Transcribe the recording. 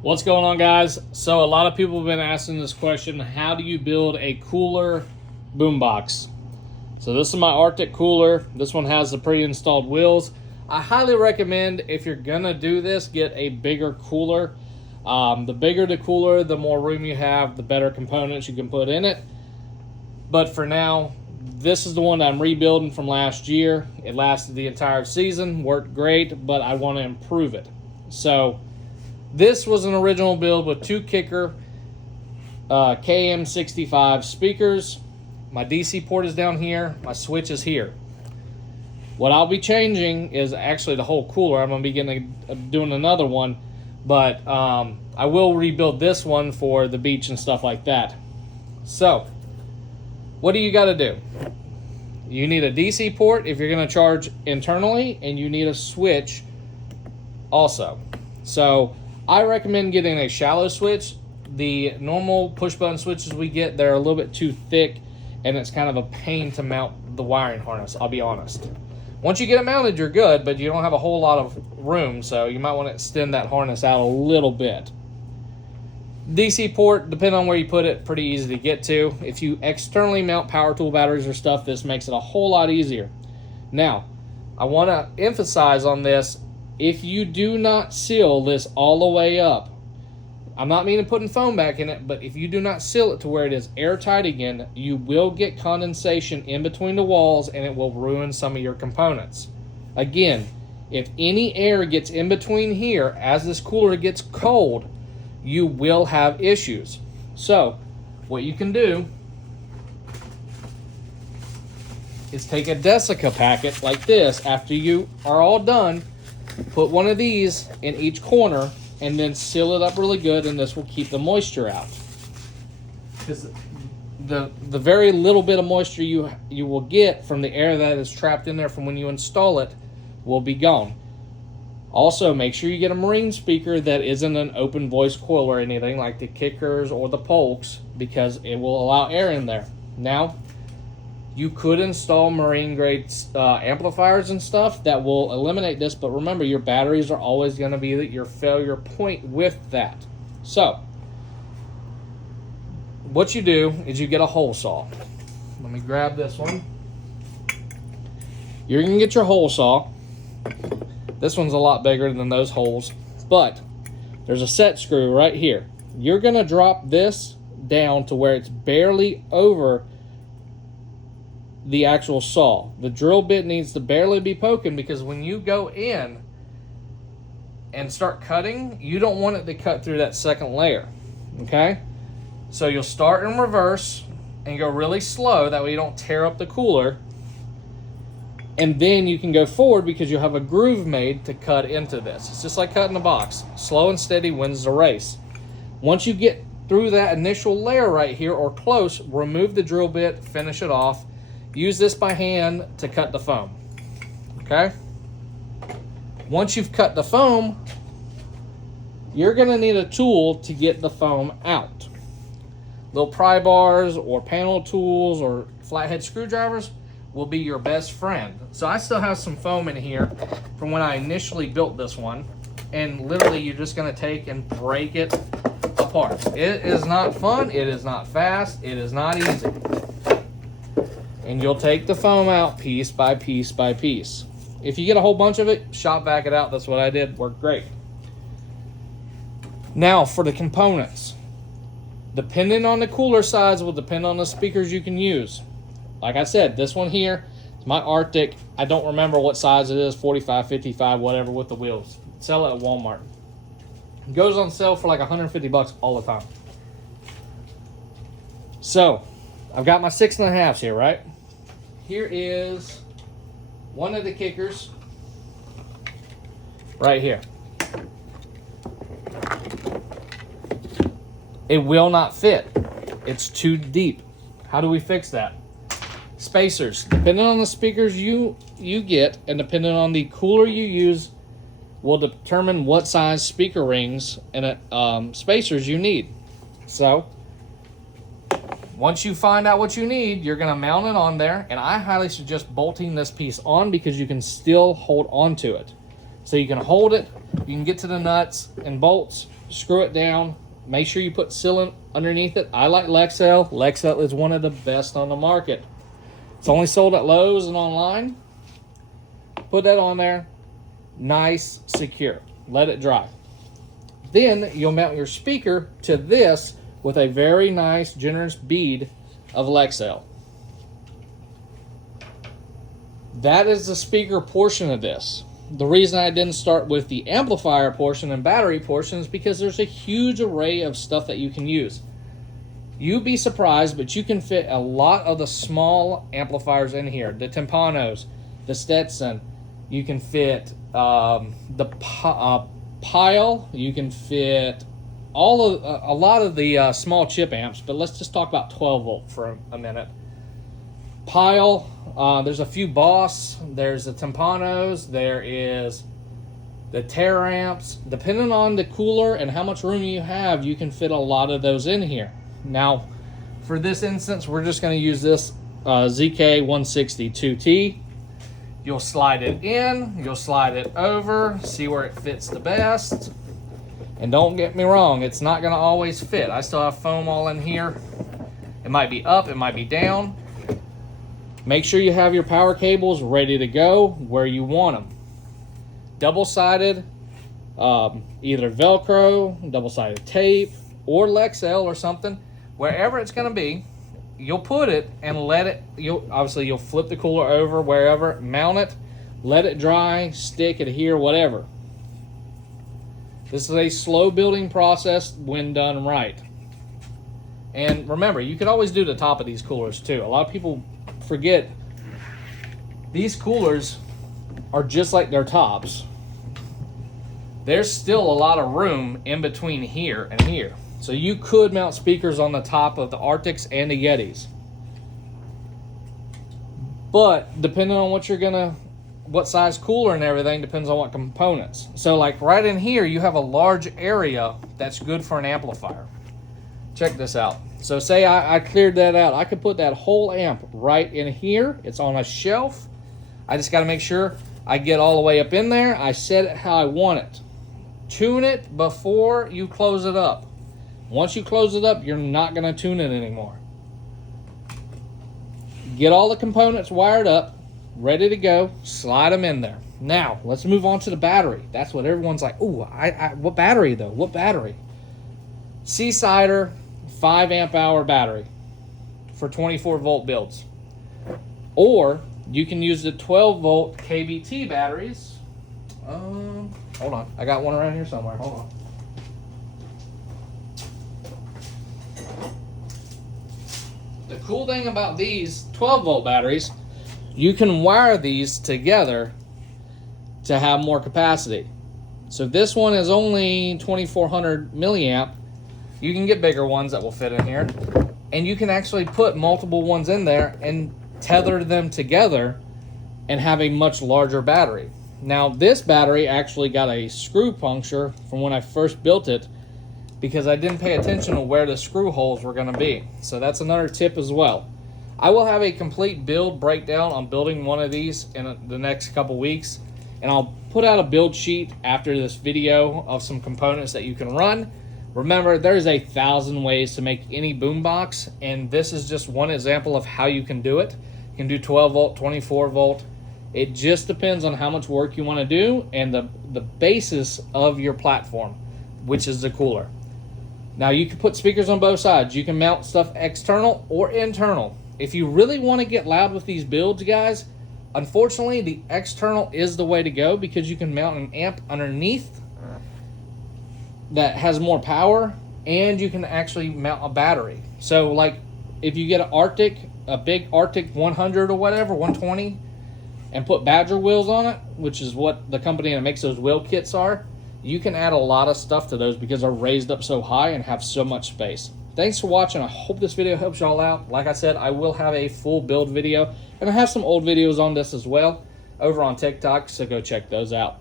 What's going on, guys? So a lot of people have been asking this question: how do you build a cooler boombox? So this is my rtic cooler. This one has the pre-installed wheels. I highly recommend, if you're gonna do this, get a bigger cooler. The bigger the cooler, the more room you have, the better components you can put in it. But for now, this is the one that I'm rebuilding from last year. It lasted the entire season, worked great, but I want to improve it. So this was an original build with two kicker KM65 speakers. My DC port is down here. My switch is here. What I'll be changing is actually the whole cooler. I'm going to be doing another one, but I will rebuild this one for the beach and stuff like that. So what do you got to do? You need a DC port if you're going to charge internally, and you need a switch also. So I recommend getting a shallow switch. The normal push button switches we get, they're a little bit too thick, and it's kind of a pain to mount the wiring harness, I'll be honest. Once you get it mounted, you're good, but you don't have a whole lot of room, so you might want to extend that harness out a little bit. DC port, depending on where you put it, pretty easy to get to. If you externally mount power tool batteries or stuff, this makes it a whole lot easier. Now, I want to emphasize on this: if you do not seal this all the way up, I'm not meaning putting foam back in it, but if you do not seal it to where it is airtight again, you will get condensation in between the walls, and it will ruin some of your components. Again, if any air gets in between here as this cooler gets cold, you will have issues. So what you can do is take a Desica packet like this. After you are all done, put one of these in each corner and then seal it up really good, and this will keep the moisture out. Because the very little bit of moisture you will get from the air that is trapped in there from when you install it will be gone. Also, make sure you get a marine speaker that isn't an open voice coil or anything like the kickers or the Polks, because it will allow air in there. Now, you could install marine grade amplifiers and stuff that will eliminate this, but remember, your batteries are always going to be your failure point with that. So what you do is you get a hole saw. Let me grab this one. You're going to get your hole saw. This one's a lot bigger than those holes, but there's a set screw right here. You're going to drop this down to where it's barely over the actual saw. The drill bit needs to barely be poking, because when you go in and start cutting, you don't want it to cut through that second layer. Okay? So you'll start in reverse and go really slow, that way you don't tear up the cooler. And then you can go forward because you'll have a groove made to cut into this. It's just like cutting a box. Slow and steady wins the race. Once you get through that initial layer right here or close, remove the drill bit, finish it off. Use this by hand to cut the foam. Okay? Once you've cut the foam, you're going to need a tool to get the foam out. Little pry bars or panel tools or flathead screwdrivers will be your best friend. So I still have some foam in here from when I initially built this one, and literally you're just going to take and break it apart. It is not fun, it is not fast, it is not easy. And you'll take the foam out piece by piece by piece. If you get a whole bunch of it, shop back it out. That's what I did, worked great. Now for the components. Depending on the cooler size will depend on the speakers you can use. Like I said, this one here is my rtic. I don't remember what size it is, 45, 55, whatever, with the wheels. Sell it at Walmart. It goes on sale for like 150 bucks all the time. So, I've got my 6.5s here, right? Here is one of the kickers right here. It will not fit. It's too deep. How do we fix that? Spacers. Depending on the speakers you get, and depending on the cooler you use, will determine what size speaker rings and spacers you need. So once you find out what you need, you're going to mount it on there, and I highly suggest bolting this piece on because you can still hold on to it. So you can hold it, you can get to the nuts and bolts, screw it down. Make sure you put sealant underneath it. I like Lexel. Lexel is one of the best on the market. It's only sold at Lowe's and online. Put that on there. Nice, secure. Let it dry. Then you'll mount your speaker to this with a very nice, generous bead of Lexel. That is the speaker portion of this. The reason I didn't start with the amplifier portion and battery portion is because there's a huge array of stuff that you can use. You'd be surprised, but you can fit a lot of the small amplifiers in here. The Tympanos, the Stetson. You can fit the Pile. You can fit a lot of the small chip amps. But let's just talk about 12 volt for a minute. Pile. There's a few Boss. There's the Tympanos. There is the Terror amps. Depending on the cooler and how much room you have, you can fit a lot of those in here. Now, for this instance, we're just going to use this ZK162T. You'll slide it in, you'll slide it over, see where it fits the best. And don't get me wrong, it's not going to always fit. I still have foam all in here. It might be up, it might be down. Make sure you have your power cables ready to go where you want them. Double-sided, either Velcro, double-sided tape, or Lexel or something. Wherever it's going to be, you'll put it and let it, you'll flip the cooler over wherever, mount it, let it dry, stick, adhere, whatever. This is a slow building process when done right. And remember, you can always do the top of these coolers too. A lot of people forget these coolers are just like their tops. There's still a lot of room in between here and here. So you could mount speakers on the top of the rtics and the Yetis. But depending on what size cooler and everything, depends on what components. So like right in here, you have a large area that's good for an amplifier. Check this out. So say I cleared that out. I could put that whole amp right in here. It's on a shelf. I just got to make sure I get all the way up in there. I set it how I want it. Tune it before you close it up. Once you close it up, you're not going to tune it anymore. Get all the components wired up, ready to go, slide them in there. Now, let's move on to the battery. That's what everyone's like, ooh, what battery though? What battery? Seasider 5 amp hour battery for 24 volt builds. Or you can use the 12 volt KBT batteries. Hold on, I got one around here somewhere, hold on. The cool thing about these 12 volt batteries, you can wire these together to have more capacity. So this one is only 2400 milliamp. You can get bigger ones that will fit in here. And you can actually put multiple ones in there and tether them together and have a much larger battery. Now this battery actually got a screw puncture from when I first built it, because I didn't pay attention to where the screw holes were going to be. So that's another tip as well. I will have a complete build breakdown on building one of these in the next couple weeks, and I'll put out a build sheet after this video of some components that you can run. Remember, there's 1,000 ways to make any boombox, and this is just one example of how you can do it. You can do 12 volt, 24 volt. It just depends on how much work you want to do and the basis of your platform, which is the cooler. Now you can put speakers on both sides. You can mount stuff external or internal. If you really want to get loud with these builds, guys, unfortunately the external is the way to go, because you can mount an amp underneath that has more power, and you can actually mount a battery. So like if you get a big rtic 100 or whatever, 120, and put Badger wheels on it, which is what the company that makes those wheel kits are, you can add a lot of stuff to those because they're raised up so high and have so much space. Thanks for watching. I hope this video helps y'all out. Like I said, I will have a full build video, and I have some old videos on this as well over on TikTok, so go check those out.